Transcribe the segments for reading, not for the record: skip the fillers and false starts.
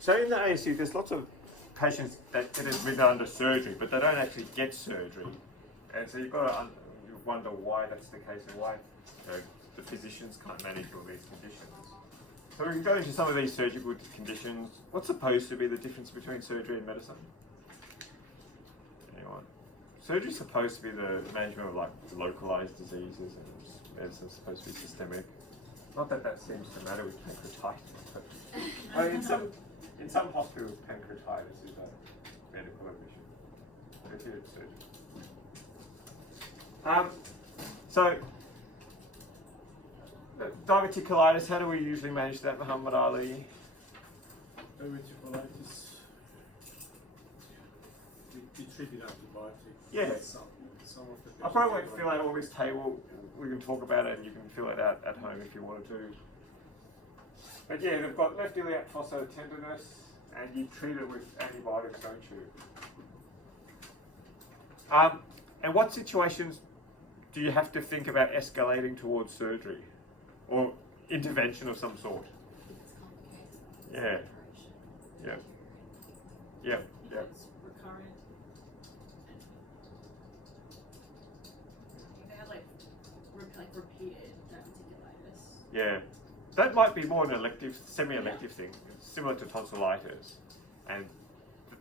So in the ASU, there's lots of patients that get admitted under surgery, but they don't actually get surgery. And so you've got to wonder why that's the case and why the physicians can't manage all these conditions. So we can go into some of these surgical conditions. What's supposed to be the difference between surgery and medicine? Anyone? Surgery is supposed to be the management of like localized diseases, and medicine is supposed to be systemic. Not that that seems to matter with pancreatitis, but I mean, in some hospitals, pancreatitis is a medical admission. If it's surgery. So, diverticulitis, how do we usually manage that, Muhammad Ali? Diverticulitis, we treat it antibiotics. Yeah. Some of the I probably won't fill out all this table. We can talk about it and you can fill it out at home if you want to. But yeah, they've got left iliac fossa tenderness and you treat it with antibiotics, don't you? And what situations do you have to think about escalating towards surgery or intervention of some sort? Yeah. Yeah. Yeah. Yeah. Recurrent. They had like repeated diverticulitis. Yeah. That might be more an elective, semi-elective thing, similar to tonsillitis. And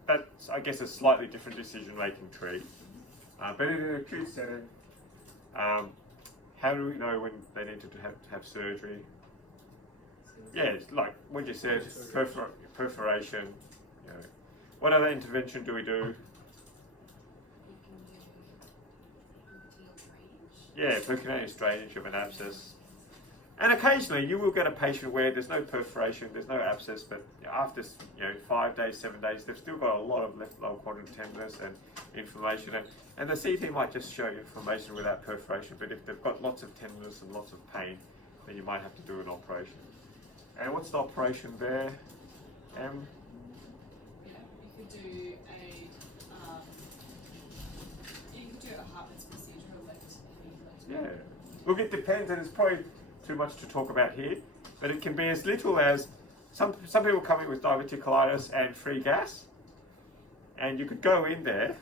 that's, I guess, a slightly different decision-making tree. But in an acute setting, how do we know when they need to have surgery? Yeah, it's like what you said, perforation. You know. What other intervention do we do? Yeah, percutaneous drainage of an abscess. And occasionally you will get a patient where there's no perforation, there's no abscess, but after 5 days, 7 days, they've still got a lot of left lower quadrant tenderness and inflammation. And the CT might just show inflammation without perforation, but if they've got lots of tenderness and lots of pain, then you might have to do an operation. And what's the operation there, Em? Yeah, you could do a Hartman's procedure or left. Yeah. Look, it depends, and it's probably too much to talk about here, but it can be as little as some people come in with diverticulitis and free gas, and you could go in there,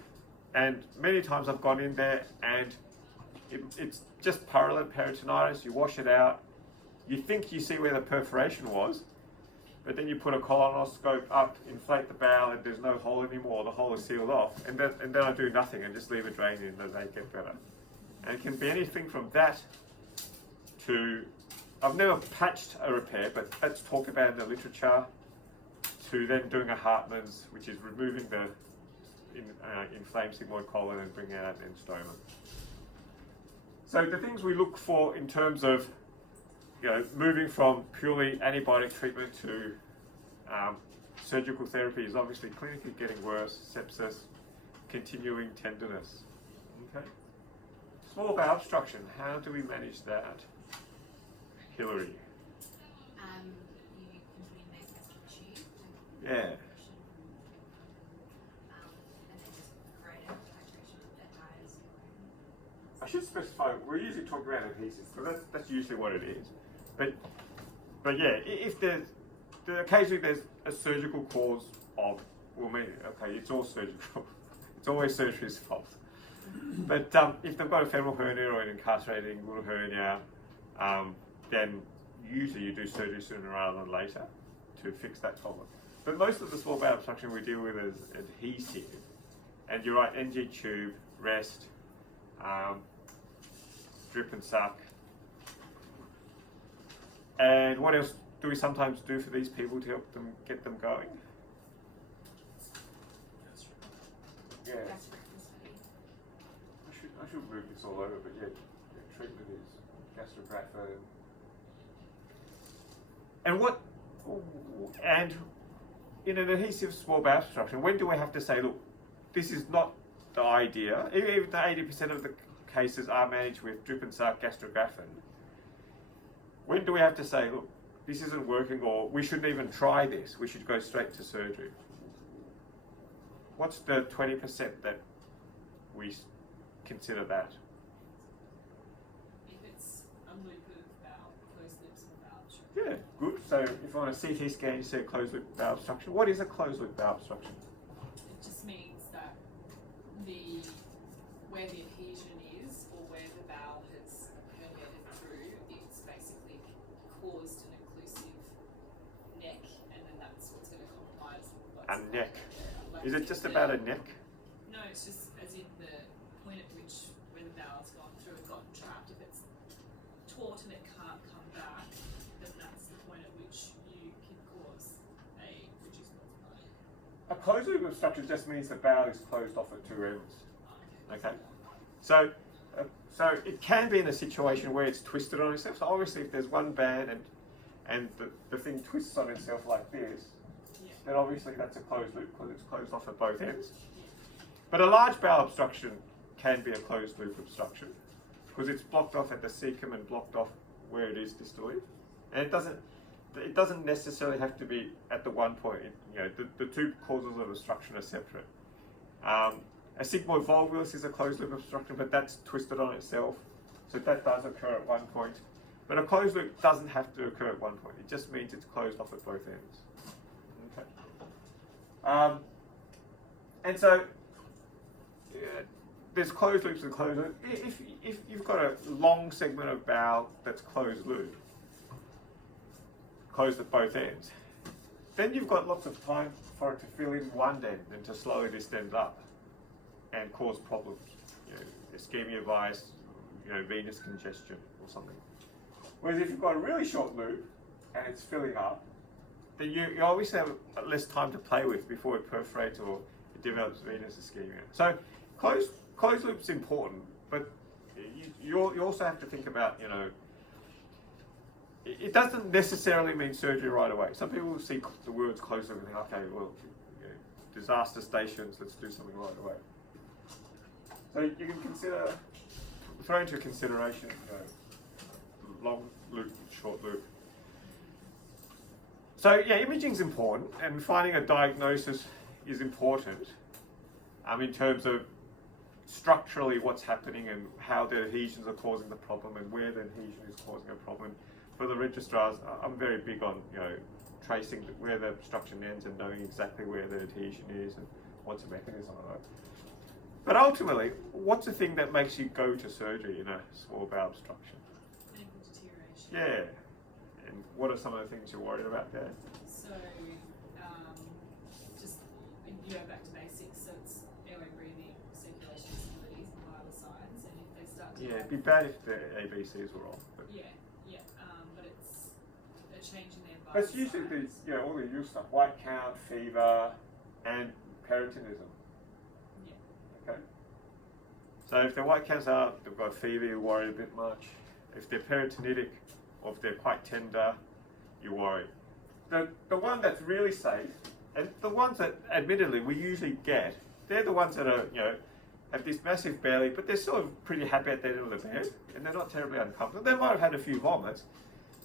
and many times I've gone in there and it's just purulent peritonitis. You wash it out, you think you see where the perforation was, but then you put a colonoscope up, inflate the bowel, and there's no hole anymore, the hole is sealed off, and then I do nothing and just leave it drain in and they get better. And it can be anything from that to, I've never patched a repair, but that's talked about in the literature, to then doing a Hartman's, which is removing the inflamed sigmoid colon and bringing out an stoma. So the things we look for in terms of moving from purely antibiotic treatment to surgical therapy is obviously clinically getting worse, sepsis, continuing tenderness. Okay. Small bowel obstruction, how do we manage that? Hillary. You can put in a gastric tube. Yeah. And then just create a titration that has your own. I should specify, we're usually talking about adhesives, because that's usually what it is. But yeah, if occasionally there's a surgical cause of, it's all surgical. It's always surgery's fault. But if they've got a femoral hernia or an incarcerating inguinal hernia, then usually you do surgery sooner rather than later to fix that problem. But most of the small bowel obstruction we deal with is adhesive. And you're right, NG tube, rest, drip and suck. And what else do we sometimes do for these people to help them get them going? Yeah. I should move this all over, but yeah, treatment is gastrographin. And in an adhesive small bowel obstruction, when do we have to say, look, this is not the idea? Even though 80% of the cases are managed with drip and suck gastrographin, when do we have to say, look, this isn't working, or we shouldn't even try this, we should go straight to surgery? What's the 20% that we consider that? If it's a loop of bowel, closed lips or bowel obstruction. Yeah, good. So if on a CT scan you see a closed loop bowel obstruction, what is a closed loop bowel obstruction? It just means that where the adhesion is, or where the bowel has herniated through, it's basically caused an occlusive neck, and then that's what's going to compromise. A neck. Like Is it just about a neck? No, it's just as in the point at which where the bowel's gone through and gotten trapped. If it's taut and it can't come back, then that's the point at which you can cause a reduced multiply. A closed loop obstruction just means the bowel is closed off at two ends. Okay, so it can be in a situation where it's twisted on itself. So obviously, if there's one band and the thing twists on itself like this, then obviously that's a closed loop because it's closed off at both ends. But a large bowel obstruction can be a closed loop obstruction because it's blocked off at the cecum and blocked off where it is distally, and it doesn't necessarily have to be at the one point. The two causes of obstruction are separate. A sigmoid volvulus is a closed loop obstruction, but that's twisted on itself, so that does occur at one point. But a closed loop doesn't have to occur at one point. It just means it's closed off at both ends. Okay. And so there's closed loops and closed loops. If you've got a long segment of bowel that's closed loop, closed at both ends, then you've got lots of time for it to fill in one end and to slowly distend up and cause problems, ischemia bias, venous congestion or something. Whereas if you've got a really short loop and it's filling up, then you obviously have less time to play with before it perforates or it develops venous ischemia. So closed loop's important, but you also have to think about, it doesn't necessarily mean surgery right away. Some people will see the words closed loop and think, okay, well, disaster stations, let's do something right away. So you can throw into consideration, long loop, short loop. So yeah, imaging is important, and finding a diagnosis is important in terms of structurally what's happening and how the adhesions are causing the problem and where the adhesion is causing a problem. For the registrars, I'm very big on tracing where the obstruction ends and knowing exactly where the adhesion is and what's the mechanism of it. But ultimately, what's the thing that makes you go to surgery in a small bowel obstruction? Medical deterioration. Yeah. And what are some of the things you're worried about there? So, just back to basics. So it's airway, breathing, circulation disabilities, and vital signs. And if they start to Yeah, it'd be bad if the ABCs were off. But but it's a change in their vital but it's usually signs. all the usual stuff: white count, fever, and peritonism. Okay. So if their white counts are, they've got fever, you worry a bit much. If they're peritonitic or if they're quite tender, you worry. The one that's really safe, and the ones that admittedly we usually get, they're the ones that are, have this massive belly, but they're sort of pretty happy at the end of the bed, and they're not terribly uncomfortable. They might have had a few vomits,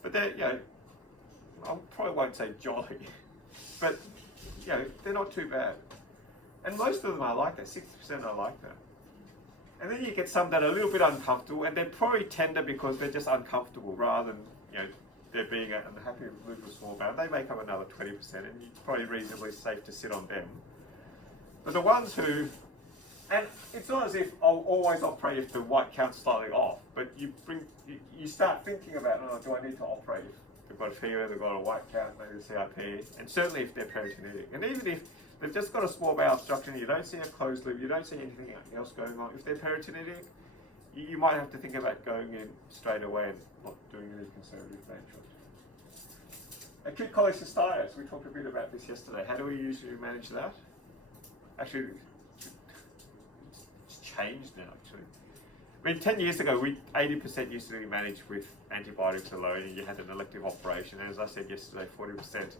but they're, I probably won't say jolly, but, they're not too bad. And most of them are like that, 60% are like that. And then you get some that are a little bit uncomfortable, and they're probably tender because they're just uncomfortable rather than, they're being unhappy with lupus small bowel. They make up another 20%, and it's probably reasonably safe to sit on them. But the ones who, and it's not as if I'll always operate if the white count's slightly off, but you start thinking about, do I need to operate if they've got a fever, they've got a white count, maybe a CRP, and certainly if they're peritonitic. And even if they've just got a small bowel obstruction, you don't see a closed loop, you don't see anything else going on. If they're peritonitic, you might have to think about going in straight away and not doing any conservative management. Acute cholecystitis, we talked a bit about this yesterday. How do we usually manage that? Actually, it's changed now, actually. I mean, 10 years ago, 80% used to be managed with antibiotics alone, and you had an elective operation. And as I said yesterday, 40%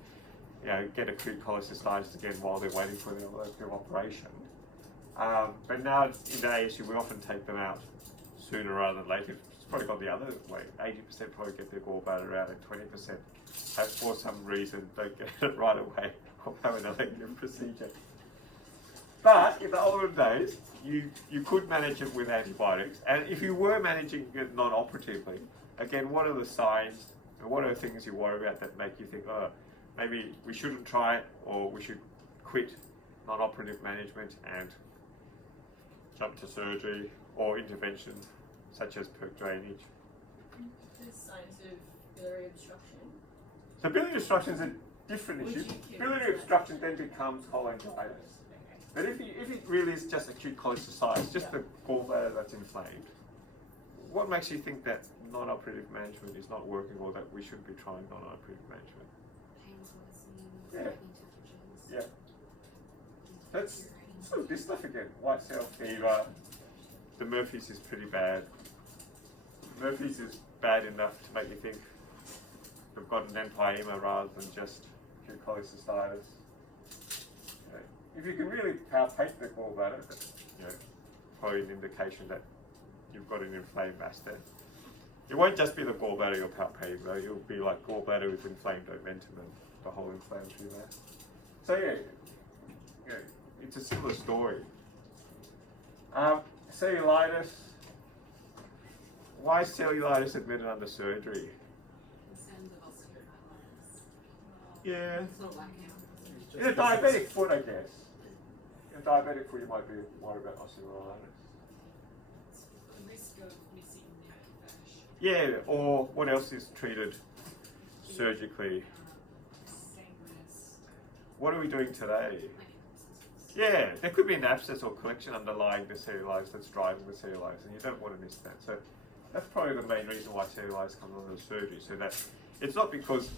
get acute cholecystitis again while they're waiting for the elective operation. But now in the ASU, we often take them out sooner rather than later. It's probably gone the other way. 80% probably get their gallbladder out, and 20% for some reason don't get it right away or have an elective procedure. But in the olden days, you could manage it with antibiotics, and if you were managing it non-operatively, again, what are the signs And what are the things you worry about that make you think, oh, maybe we shouldn't try it, or we should quit non-operative management and jump to surgery or intervention such as perc drainage? There's signs of biliary obstruction. So biliary obstruction is a different Would issue. you give Biliary it- obstruction then becomes cholangitis. But if it really is just acute cholecystitis, just the gallbladder that's inflamed, what makes you think that non-operative management is not working, or that we shouldn't be trying non-operative management? Pain's worsening, Yeah. dropping temperatures. Yeah. That's sort of this stuff again. White cell fever. The Murphy's is pretty bad. Murphy's is bad enough to make you think we've got an empyema rather than just acute cholecystitis. You know, if you can really palpate the gallbladder, that's, you know, probably an indication that you've got an inflamed mass there. It won't just be the gallbladder you're palpating though, it'll be like gallbladder with inflamed omentum and the whole inflammatory mass. So yeah, you know, it's a similar story. Cellulitis. Why is cellulitis admitted under surgery? Concerns of osteoarthritis. Yeah. It's not like It's In a just- diabetic foot, I guess. In a diabetic foot, you might be worried about osteoarthritis. The risk of missing nerve fascia. Yeah, or what else is treated surgically? Sanguinous. What are we doing today? like Yeah, there could be an abscess or collection underlying the cellulitis that's driving the cellulitis, and you don't want to miss that. So that's probably the main reason why cellulitis comes under the surgery. So that it's not because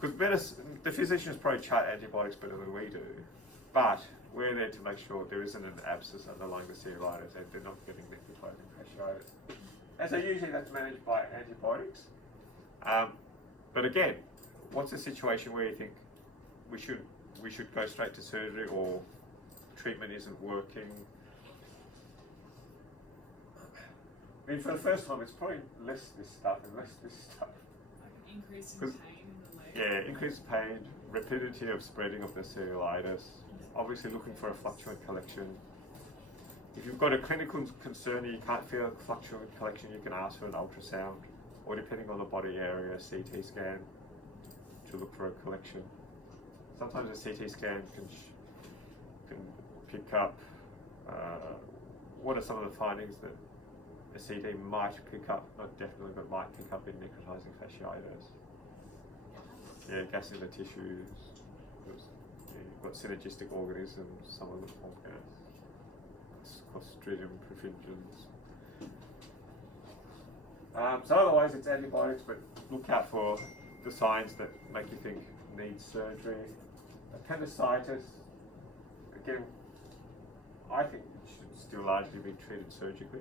the physicians probably chart antibiotics better than we do, but we're there to make sure there isn't an abscess underlying the cellulitis and they're not getting necrotizing fasciitis. And so usually that's managed by antibiotics. But again, what's the situation where you think we should go straight to surgery, or treatment isn't working? I mean, for the first time, it's probably less this stuff and less this stuff. Like an increase in 'Cause- pain in the leg. Yeah, increased pain, rapidity of spreading of the cellulitis, obviously looking for a fluctuant collection. If you've got a clinical concern and you can't feel a fluctuant collection, you can ask for an ultrasound, or depending on the body area, a CT scan to look for a collection. Sometimes a CT scan can pick up, what are some of the findings that a CT might pick up, not definitely, but might pick up in necrotizing fasciitis. Yeah, gas in the tissues, because, yeah, you've got synergistic organisms, some of them form gas, Clostridium perfringens. So otherwise it's antibiotics, but look out for the signs that make you think needs surgery. Appendicitis, again, I think it should still largely be treated surgically.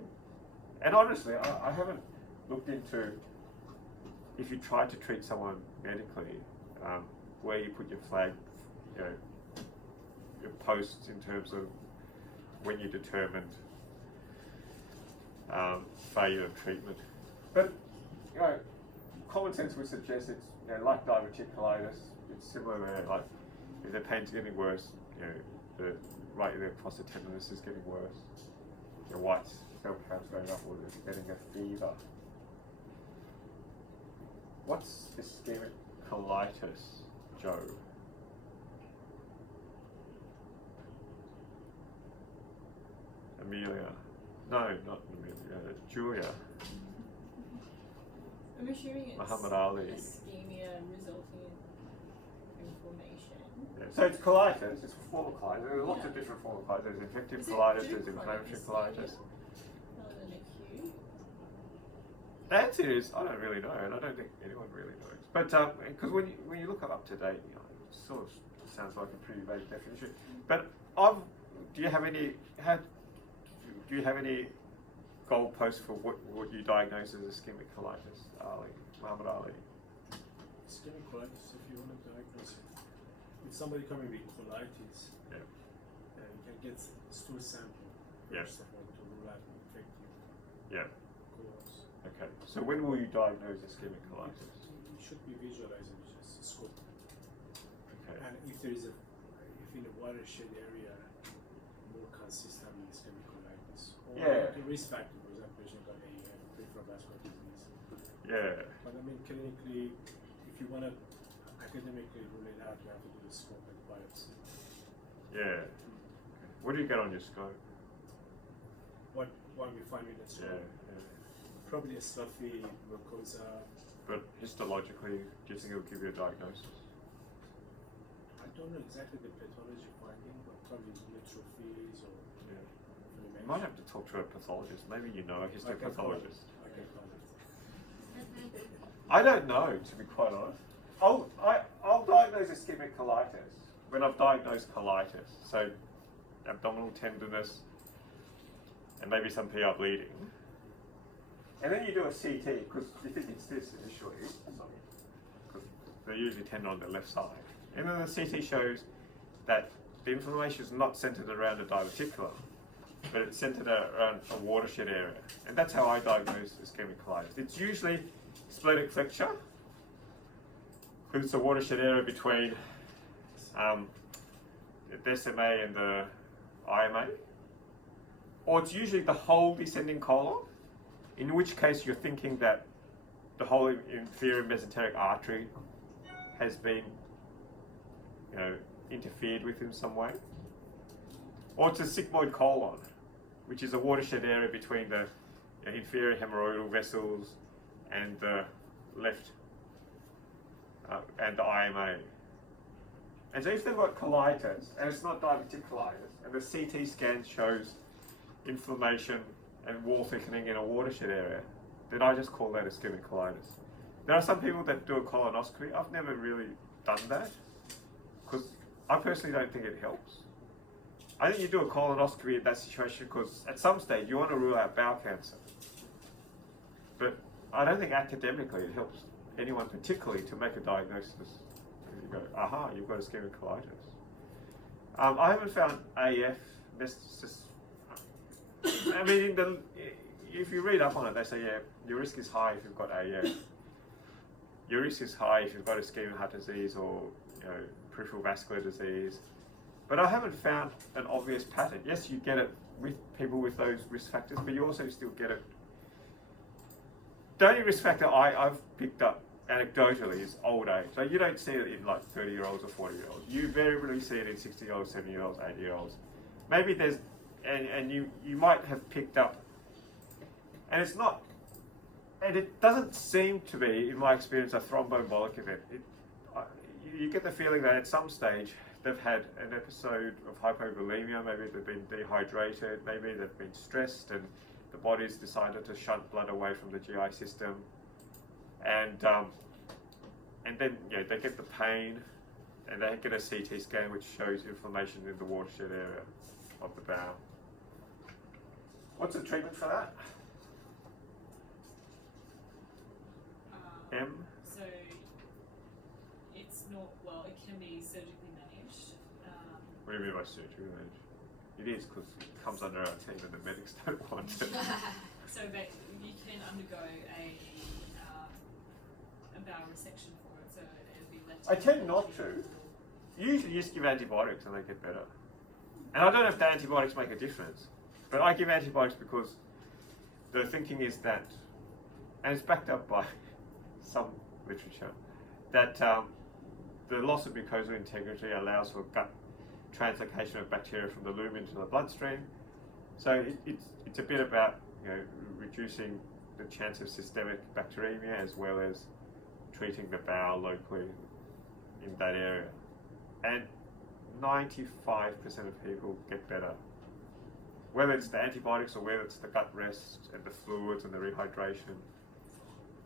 And honestly, I haven't looked into, if you try to treat someone medically, where you put your flag, you know, your posts in terms of when you determined failure of treatment. But, you know, common sense would suggest it's, you know, like diverticulitis, it's similar there, like if the pain's getting worse, you know, the right there prostatitis is getting worse, your white cell count's going up, or you're getting a fever. What's ischemic colitis, Joe? Amelia. No, not Amelia. Julia. I'm assuming it's Muhammad Ali. ischemia resulting in inflammation. Yeah. So it's colitis, it's a form of colitis. There are lots of different forms of colitis. There's infective Is it colitis, true there's inflammatory chronic colitis. ischemia rather than acute? The answer is, I don't really know, and I don't think anyone really knows. But because when you look up to date, you know, it sort of sounds like a pretty vague definition. But do you have any goalposts for what you diagnose as ischemic colitis, Ali, Muhammad Ali? Ischemic colitis, if you want to diagnose it, if somebody coming with colitis, Yeah. you can get stool sample Yeah. first of all to rule out infective Yeah. cause. Okay. So when will you diagnose ischemic colitis? It should be visualized in just scope. Okay. And if there is if in a watershed area, more consistent with ischemic colitis, or Yeah. like a risk factor, for example, patient got a peripheral vascular disease, Yeah. But I mean, clinically, if you want to academically rule it out, you have to do a scope and biopsy. Yeah. What do you get on your scope? What we find in the Yeah. scope? Probably a stuffy mucosa. But histologically, do you think it'll give you a diagnosis? I don't know exactly the pathology finding, but probably neutrophils or Yeah. inflammation. You might have to talk to a pathologist. Maybe you know a histopathologist. I can call it. I don't know, to be quite honest. I'll diagnose ischemic colitis when I've diagnosed colitis, so abdominal tenderness and maybe some PR bleeding. And then you do a CT because you think it's this initially, because they usually tend on the left side. And then the CT shows that the inflammation is not centered around the diverticulum, but it's centered around a watershed area. And that's how I diagnose ischemic colitis. It's usually splenic flexure, because it's a watershed area between the SMA and the IMA. Or it's usually the whole descending colon, in which case you're thinking that the whole inferior mesenteric artery has been, interfered with in some way. Or it's a sigmoid colon, which is a watershed area between the inferior hemorrhoidal vessels and the left and the IMA. And so if they've got colitis and it's not diverticulitis, and the CT scan shows inflammation and wall thickening in a watershed area, then I just call that ischemic colitis. There are some people that do a colonoscopy. I've never really done that because I personally don't think it helps. I think you do a colonoscopy in that situation because at some stage you want to rule out bowel cancer. But I don't think academically it helps anyone particularly to make a diagnosis. You go, aha, you've got ischemic colitis. I haven't found AF. I mean, if you read up on it, they say, yeah, your risk is high if you've got AF. Your risk is high if you've got ischemic heart disease or peripheral vascular disease. But I haven't found an obvious pattern. Yes, you get it with people with those risk factors, but you also still get it. The only risk factor I've picked up anecdotally is old age. So you don't see it in like 30-year-olds or 40-year-olds. You very rarely see it in 60-year-olds, 70-year-olds, 80-year-olds. Maybe there's, and you might have picked up, and it's not, and it doesn't seem to be, in my experience, a thromboembolic event. You get the feeling that at some stage they've had an episode of hypovolemia, maybe they've been dehydrated, maybe they've been stressed and the body's decided to shunt blood away from the GI system. And then they get the pain and they get a CT scan which shows inflammation in the watershed area of the bowel. What's the treatment for that? So it's not, well, it can be surgically managed. What do you mean by surgery managed? It is because it comes under our team and the medics don't want it. So that you can undergo a bowel resection for it, so it'll be left. I tend not to. Usually you just give antibiotics and they get better. And I don't know if the antibiotics make a difference, but I give antibiotics because the thinking is that, and it's backed up by some literature, that the loss of mucosal integrity allows for gut translocation of bacteria from the lumen into the bloodstream. So it's a bit about reducing the chance of systemic bacteremia as well as treating the bowel locally in that area. And 95% of people get better. Whether it's the antibiotics or whether it's the gut rest and the fluids and the rehydration.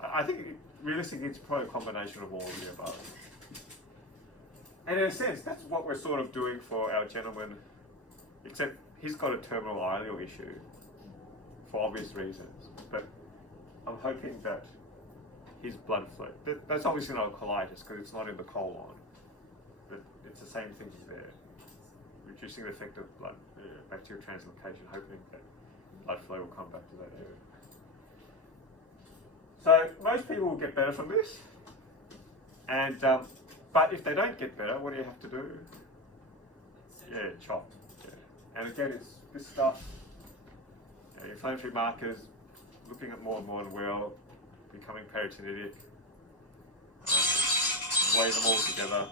I think realistically it's probably a combination of all of the above. And in a sense, that's what we're sort of doing for our gentleman, except he's got a terminal ileal issue for obvious reasons. But I'm hoping that his blood flow, that's obviously not a colitis because it's not in the colon, but it's the same thing there. Reducing the effect of blood, bacterial translocation, hoping that blood flow will come back to that area. So most people will get better from this, and but if they don't get better, what do you have to do? Yeah, chop. Yeah. And again, it's this stuff, inflammatory markers, looking at more and more and well, becoming peritonitic. Weigh them all together.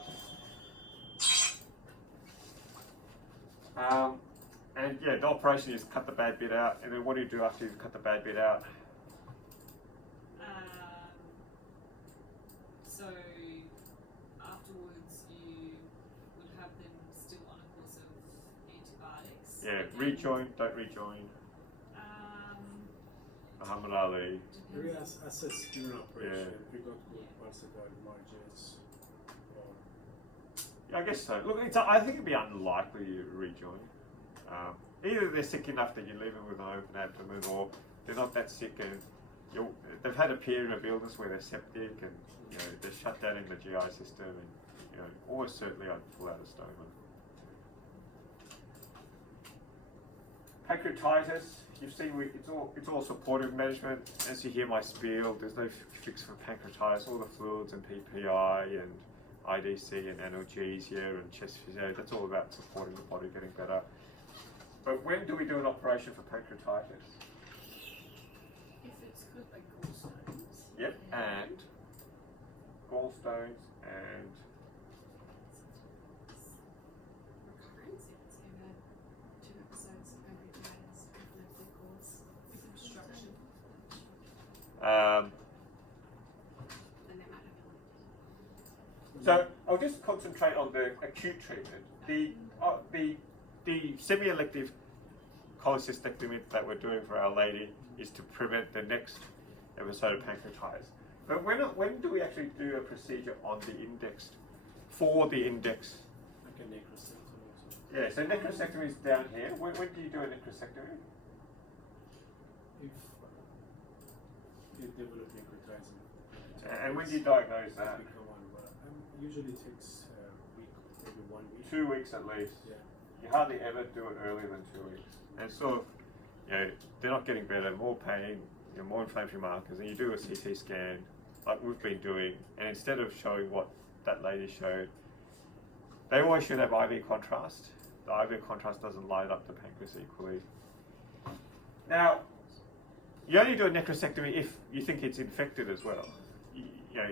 And yeah, the operation is cut the bad bit out, and then what do you do after you've cut the bad bit out? So afterwards, you would have them still on a course of antibiotics. Yeah, rejoin, don't rejoin. Muhammad Ali. Assess during operation. Yeah. If you got good pulsatile margins, or Yeah, I guess so. Look, I think it'd be unlikely you rejoin. Either they're sick enough that you leave them with an open abdomen, or they're not that sick and they've had a period of illness where they're septic and they're shut down in the GI system, and almost certainly I'd pull out a stoma. Pancreatitis, you've seen it's all supportive management. As you hear my spiel, there's no fix for pancreatitis. All the fluids and PPI and IDC and analgesia and chest physio, that's all about supporting the body getting better. But when do we do an operation for pancreatitis? If it's good, like gallstones. Yep, and gallstones and Recurrence, if it's over 2 episodes of pancreatitis with no cause, with obstruction, then they might have so I'll just concentrate on the acute treatment. The semi-elective cholecystectomy that we're doing for Our Lady is to prevent the next episode of pancreatitis. But when do we actually do a procedure on the index, for the index? like a necrostectomy. Yeah, so necrostectomy is down here. When do you do a necrostectomy? If you develop necrotizing, And when do you diagnose that? become one, but usually takes a week, maybe 1 week. 2 weeks at least. Yeah. You hardly ever do it earlier than 2 weeks. And sort of, they're not getting better, more pain, more inflammatory markers, and you do a CT scan like we've been doing, and instead of showing what that lady showed, they always should have IV contrast. The IV contrast doesn't light up the pancreas equally. Now, you only do a necrostectomy if you think it's infected as well.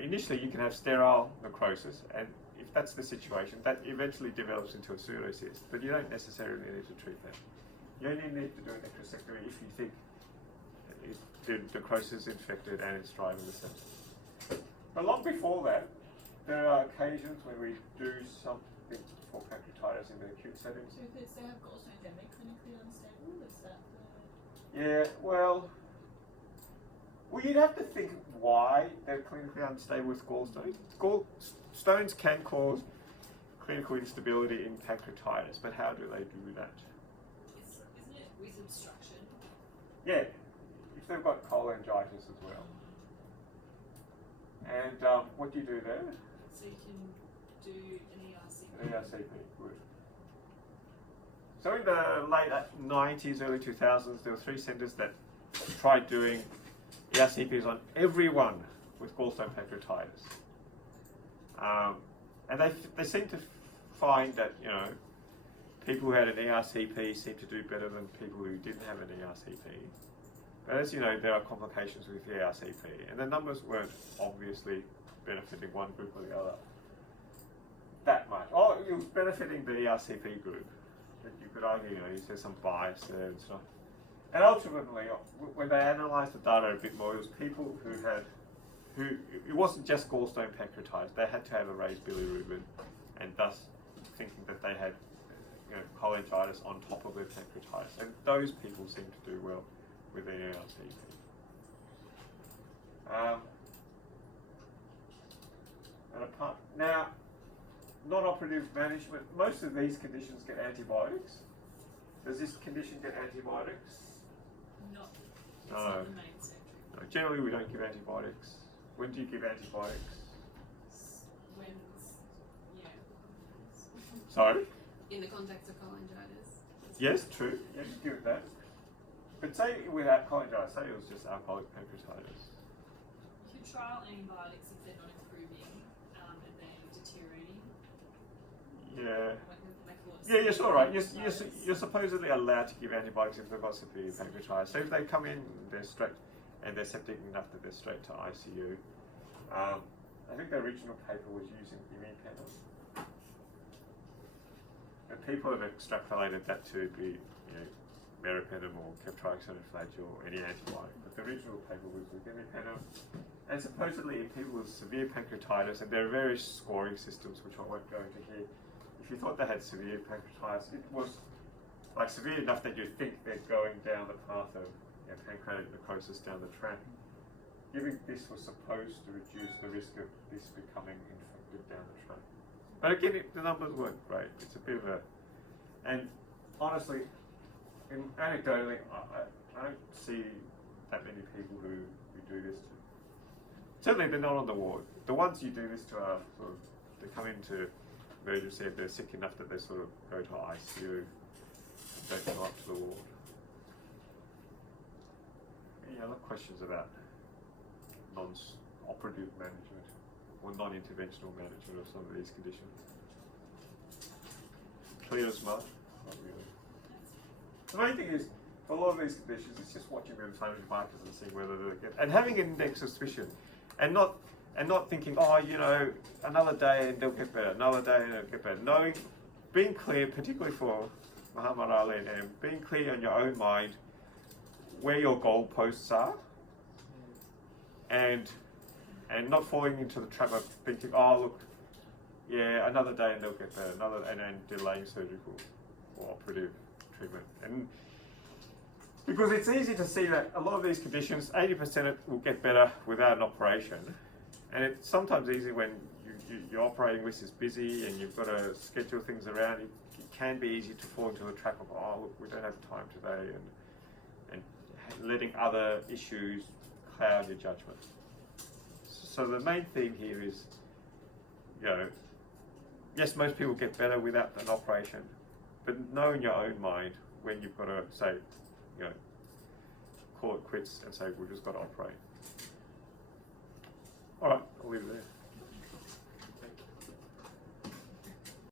Initially you can have sterile necrosis, and if that's the situation, that eventually develops into a pseudocyst, but you don't necessarily need to treat that. You only need to do a necrostectomy if you think the necrosis is infected and it's driving the sepsis. But long before that, there are occasions when we do something for pancreatitis in the acute settings. So if they have gallstones, are they clinically unstable? Is that the... Yeah, well, you'd have to think why they're clinically unstable with gallstones. Gallstones can cause clinical instability in pancreatitis, but how do they do that? Isn't it with obstruction? Yeah, if they've got cholangitis as well. And what do you do there? So you can do an ERCP. ERCP, good. So in the late 90s, early 2000s, there were 3 centres that tried doing ERCPs on everyone with gallstone pancreatitis. And they seemed to find that, people who had an ERCP seemed to do better than people who didn't have an ERCP. But as you know, there are complications with the ERCP, and the numbers weren't obviously benefiting one group or the other that much. Oh, it was benefiting the ERCP group, but you could argue, there's some bias there and stuff. And ultimately, when they analysed the data a bit more, it was people it wasn't just gallstone pancreatitis, they had to have a raised bilirubin, and thus thinking that they had cholangitis on top of their pancreatitis. And those people seem to do well with the ERCP. Now, non-operative management, most of these conditions get antibiotics. Does this condition get antibiotics? Not, it's No. not the main surgery. No, generally we don't give antibiotics. When do you give antibiotics? When, yeah. Sorry? in the context of cholangitis. Yes, true. Yeah, you give it that. But say without cholangitis, say it was just alcoholic pancreatitis. You could trial antibiotics if they're not improving and they're deteriorating. Yeah. Like Yeah, yes, all right. You're supposedly allowed to give antibiotics if they've got severe pancreatitis. So if they come in, they're straight. and they're septic enough that they're straight to ICU. I think the original paper was using imipenem, and people have extrapolated that to be, meropenem or ceftriaxone flagyl or any antibiotic. But the original paper was with imipenem, and supposedly in people with severe pancreatitis, and there are various scoring systems which I won't go into here. If you thought they had severe pancreatitis, it was like severe enough that you think they're going down the path of pancreatic necrosis down the track. Giving this was supposed to reduce the risk of this becoming infected down the track. But again, the numbers weren't great. It's a bit of a, and honestly, anecdotally, I don't see that many people who do this to. Certainly, they're not on the ward. The ones you do this to are sort of, they come into emergency if they're sick enough that they sort of go to ICU and don't go up to the ward. Any other questions about non-operative management or non-interventional management of some of these conditions? Clear as mud? Not really. The main thing is, for a lot of these conditions, it's just watching the inflammatory markers and seeing whether they get, and having an index of suspicion, and not thinking, another day and they'll get better, another day and they'll get better. Knowing, being clear, particularly for Muhammad Ali and Em, being clear in your own mind where your goalposts are, and not falling into the trap of thinking, another day and they'll get better, and delaying surgical or operative treatment. And because it's easy to see that a lot of these conditions, 80% will get better without an operation, and it's sometimes easy when your operating list is busy and you've got to schedule things around. It can be easy to fall into the trap of, we don't have time today, and letting other issues cloud your judgment. So the main theme here is, yes, most people get better without an operation, but know in your own mind when you've got to say, call it quits and say, we've just got to operate. All right, I'll leave it there.